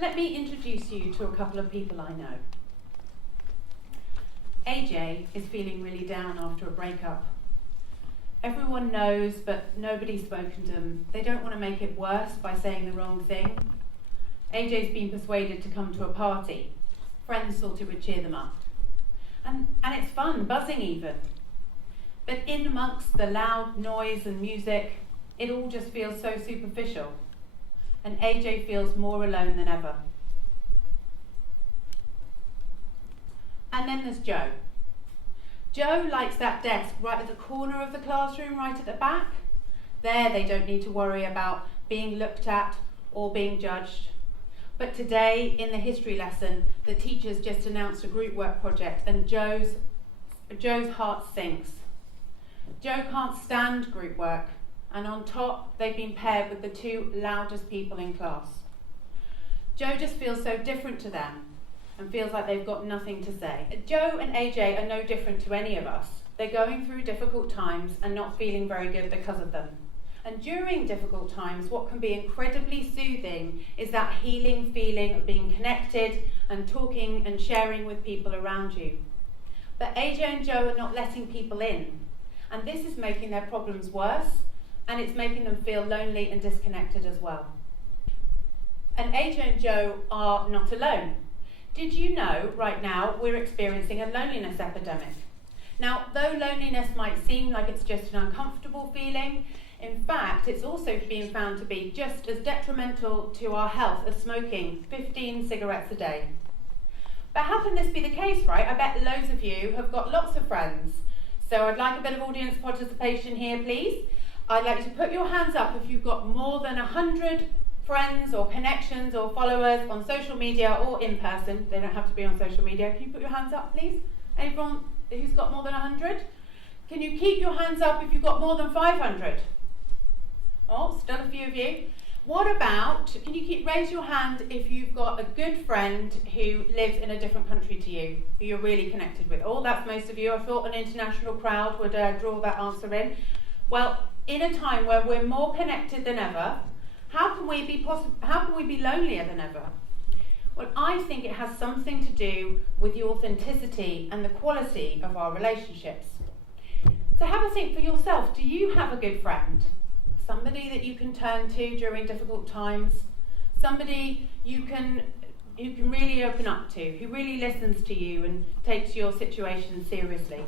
Let me introduce you to a couple of people I know. AJ is feeling really down after a breakup. Everyone knows, but nobody's spoken to them. They don't want to make it worse by saying the wrong thing. AJ's been persuaded to come to a party. Friends thought it would cheer them up. And it's fun, buzzing even. But in amongst the loud noise and music, it all just feels so superficial. And AJ feels more alone than ever. And then there's Joe. Joe likes that desk right at the corner of the classroom, right at the back. There they don't need to worry about being looked at or being judged. But today, in the history lesson, the teachers just announced a group work project and Joe's heart sinks. Joe can't stand group work. And on top, they've been paired with the two loudest people in class. Joe just feels so different to them and feels like they've got nothing to say. Joe and AJ are no different to any of us. They're going through difficult times and not feeling very good because of them. And during difficult times, what can be incredibly soothing is that healing feeling of being connected and talking and sharing with people around you. But AJ and Joe are not letting people in. And this is making their problems worse. And it's making them feel lonely and disconnected as well. And AJ and Joe are not alone. Did you know right now we're experiencing a loneliness epidemic? Now, though loneliness might seem like it's just an uncomfortable feeling, in fact, it's also been found to be just as detrimental to our health as smoking 15 cigarettes a day. But how can this be the case, right? I bet loads of you have got lots of friends. So I'd like a bit of audience participation here, please. I'd like to put your hands up if you've got more than 100 friends or connections or followers on social media or in person. They don't have to be on social media. Can you put your hands up, please? Anyone who's got more than 100? Can you keep your hands up if you've got more than 500? Oh, still a few of you. What about, can you raise your hand if you've got a good friend who lives in a different country to you, who you're really connected with? Oh, that's most of you. I thought an international crowd would draw that answer in. Well, in a time where we're more connected than ever, how can we be lonelier than ever? Well, I think it has something to do with the authenticity and the quality of our relationships. So have a think for yourself. Do you have a good friend? Somebody that you can turn to during difficult times? Somebody you can really open up to, who really listens to you and takes your situation seriously?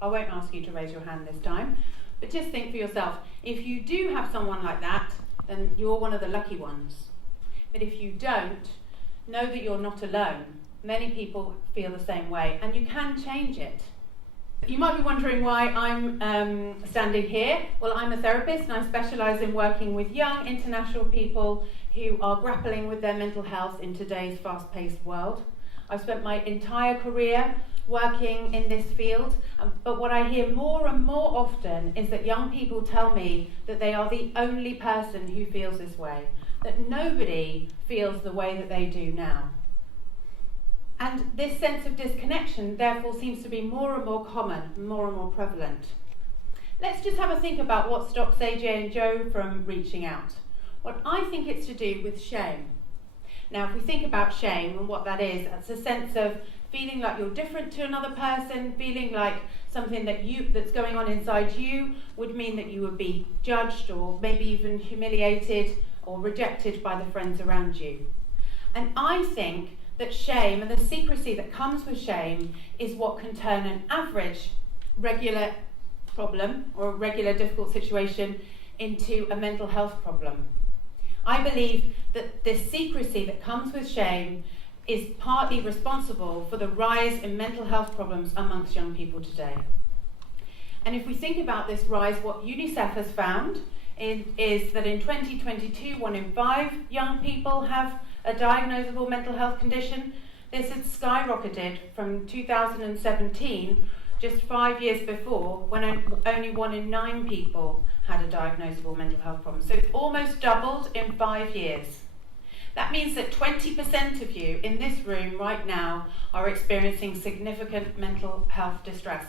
I won't ask you to raise your hand this time. But just think for yourself, if you do have someone like that, then you're one of the lucky ones. But if you don't, know that you're not alone. Many people feel the same way, and you can change it. You might be wondering why I'm standing here. Well, I'm a therapist and I specialise in working with young international people who are grappling with their mental health in today's fast-paced world. I've spent my entire career working in this field, but what I hear more and more often is that young people tell me that they are the only person who feels this way, that nobody feels the way that they do now. And this sense of disconnection therefore seems to be more and more common, more and more prevalent. Let's just have a think about what stops AJ and Joe from reaching out. Well, I think it's to do with shame. Now, if we think about shame and what that is, it's a sense of feeling like you're different to another person, feeling like something that's going on inside you would mean that you would be judged or maybe even humiliated or rejected by the friends around you. And I think that shame and the secrecy that comes with shame is what can turn an average regular problem or a regular difficult situation into a mental health problem. I believe that this secrecy that comes with shame is partly responsible for the rise in mental health problems amongst young people today. And if we think about this rise, what UNICEF has found is that in 2022, 1 in 5 young people have a diagnosable mental health condition. This had skyrocketed from 2017, just 5 years before, when only 1 in 9 people had a diagnosable mental health problem. So it's almost doubled in 5 years. That means that 20% of you in this room right now are experiencing significant mental health distress.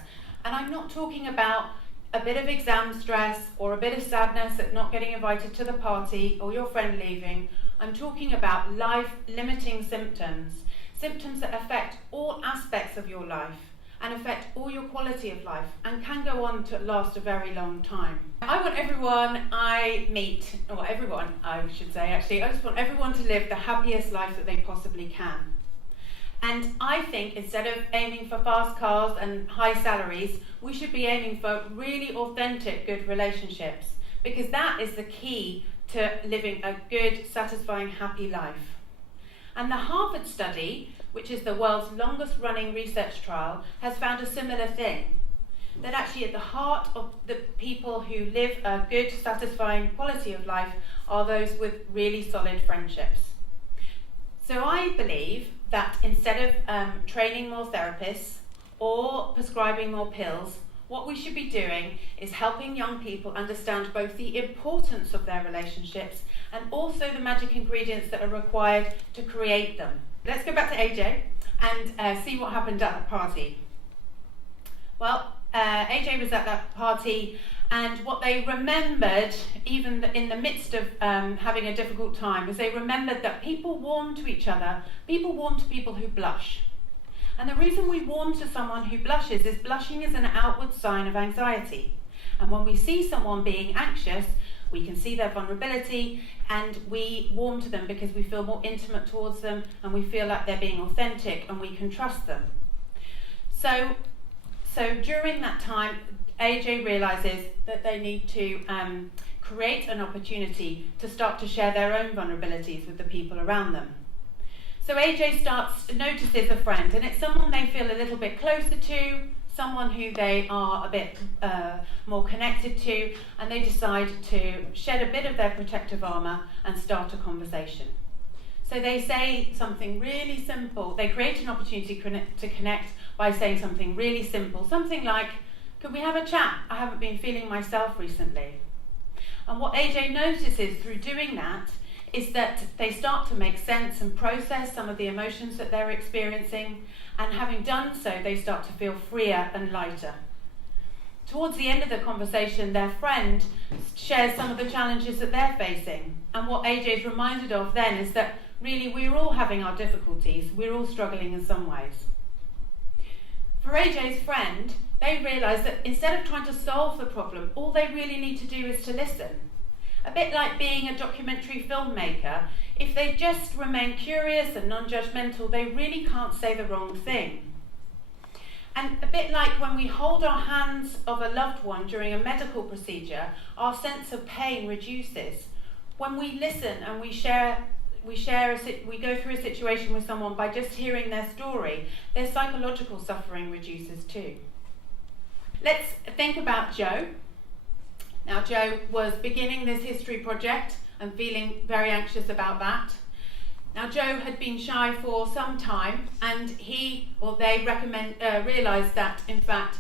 And I'm not talking about a bit of exam stress or a bit of sadness at not getting invited to the party or your friend leaving. I'm talking about life-limiting symptoms, symptoms that affect all aspects of your life and affect all your quality of life and can go on to last a very long time. I want everyone I meet, or everyone I should say actually, I just want everyone to live the happiest life that they possibly can. And I think instead of aiming for fast cars and high salaries, we should be aiming for really authentic, good relationships, because that is the key to living a good, satisfying, happy life. And the Harvard study, which is the world's longest running research trial, has found a similar thing. That actually at the heart of the people who live a good, satisfying quality of life are those with really solid friendships. So I believe that instead of training more therapists or prescribing more pills, what we should be doing is helping young people understand both the importance of their relationships and also the magic ingredients that are required to create them. Let's go back to AJ and see what happened at the party. Well, AJ was at that party, and what they remembered, even in the midst of having a difficult time, was they remembered that people warm to each other, people warm to people who blush. And the reason we warm to someone who blushes is blushing is an outward sign of anxiety. And when we see someone being anxious, we can see their vulnerability and we warm to them because we feel more intimate towards them and we feel like they're being authentic and we can trust them. So during that time, AJ realizes that they need to create an opportunity to start to share their own vulnerabilities with the people around them. So AJ notices a friend, and it's someone they feel a little bit closer to, someone who they are a bit more connected to, and they decide to shed a bit of their protective armour and start a conversation. So they say something really simple. They create an opportunity to connect by saying something really simple, something like, "Could we have a chat? I haven't been feeling myself recently." And what AJ notices through doing that is that they start to make sense and process some of the emotions that they're experiencing, and having done so, they start to feel freer and lighter. Towards the end of the conversation, their friend shares some of the challenges that they're facing, and what AJ's reminded of then is that really we're all having our difficulties, we're all struggling in some ways. For AJ's friend, they realise that instead of trying to solve the problem, all they really need to do is to listen. A bit like being a documentary filmmaker, if they just remain curious and non-judgmental, they really can't say the wrong thing. And a bit like when we hold our hands of a loved one during a medical procedure, our sense of pain reduces. When we listen and we go through a situation with someone by just hearing their story, their psychological suffering reduces too. Let's think about Joe. Now, Joe was beginning this history project and feeling very anxious about that. Now, Joe had been shy for some time, and they realised that, in fact,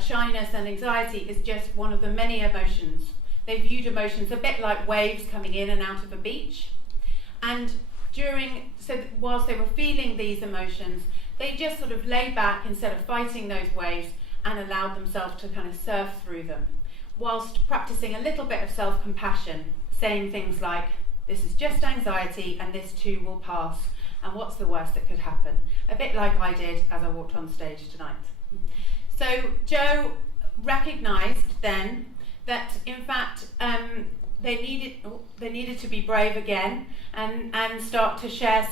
shyness and anxiety is just one of the many emotions. They viewed emotions a bit like waves coming in and out of a beach. And whilst they were feeling these emotions, they just sort of lay back instead of fighting those waves and allowed themselves to kind of surf through them, whilst practicing a little bit of self-compassion, saying things like, "This is just anxiety and this too will pass, and what's the worst that could happen?" A bit like I did as I walked on stage tonight. So Joe recognised then that in fact they needed to be brave again and start to share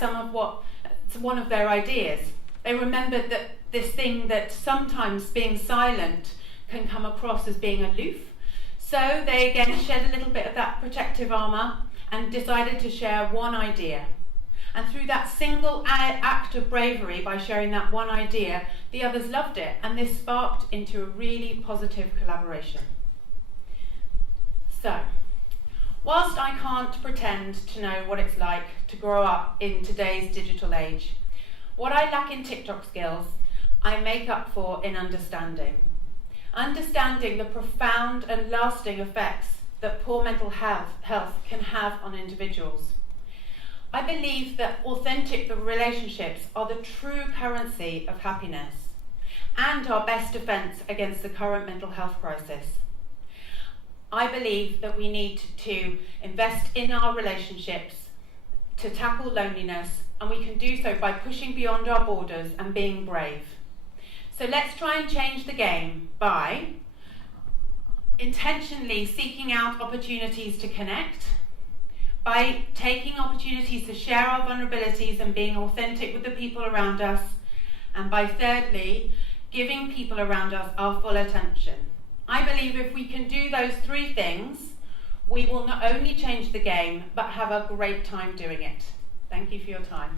one of their ideas. They remembered that this thing that sometimes being silent can come across as being aloof. So they again shed a little bit of that protective armour and decided to share one idea. And through that single act of bravery, by sharing that one idea, the others loved it, and this sparked into a really positive collaboration. So, whilst I can't pretend to know what it's like to grow up in today's digital age, what I lack in TikTok skills, I make up for in understanding. Understanding the profound and lasting effects that poor mental health can have on individuals. I believe that authentic relationships are the true currency of happiness and our best defence against the current mental health crisis. I believe that we need to invest in our relationships to tackle loneliness, and we can do so by pushing beyond our borders and being brave. So let's try and change the game by intentionally seeking out opportunities to connect, by taking opportunities to share our vulnerabilities and being authentic with the people around us, and by thirdly, giving people around us our full attention. I believe if we can do those three things, we will not only change the game, but have a great time doing it. Thank you for your time.